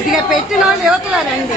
కొద్దిగా పెట్టిన వాళ్ళు యువతలో రండి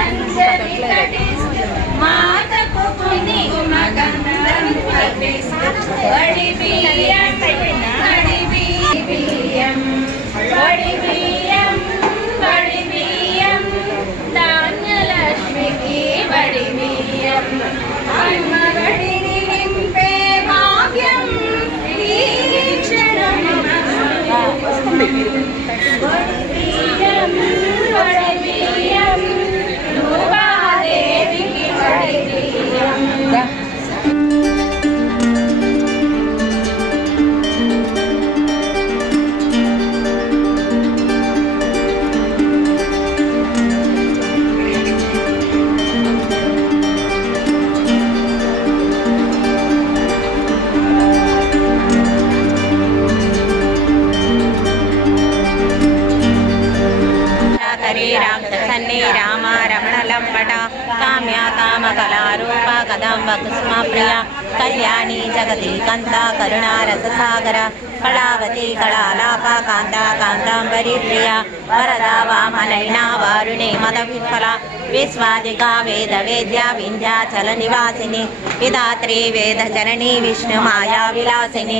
రామ సన్ని రామ రమణ లంపట కామ్య కామ కళారూప కదంబ కుసుమ ప్రియ కళ్యాణి జగతి కంద కరుణా రససాగర కళావతి కళాలాప కాంత కాంతాంబరి ప్రియ వరదా వామనైనా వారుణి మద విఫల విశ్వాదిక వేద వేద్య వింధ్యాచల నివాసిని విధాత్రి వేద జనని విష్ణు మాయా విలాసిని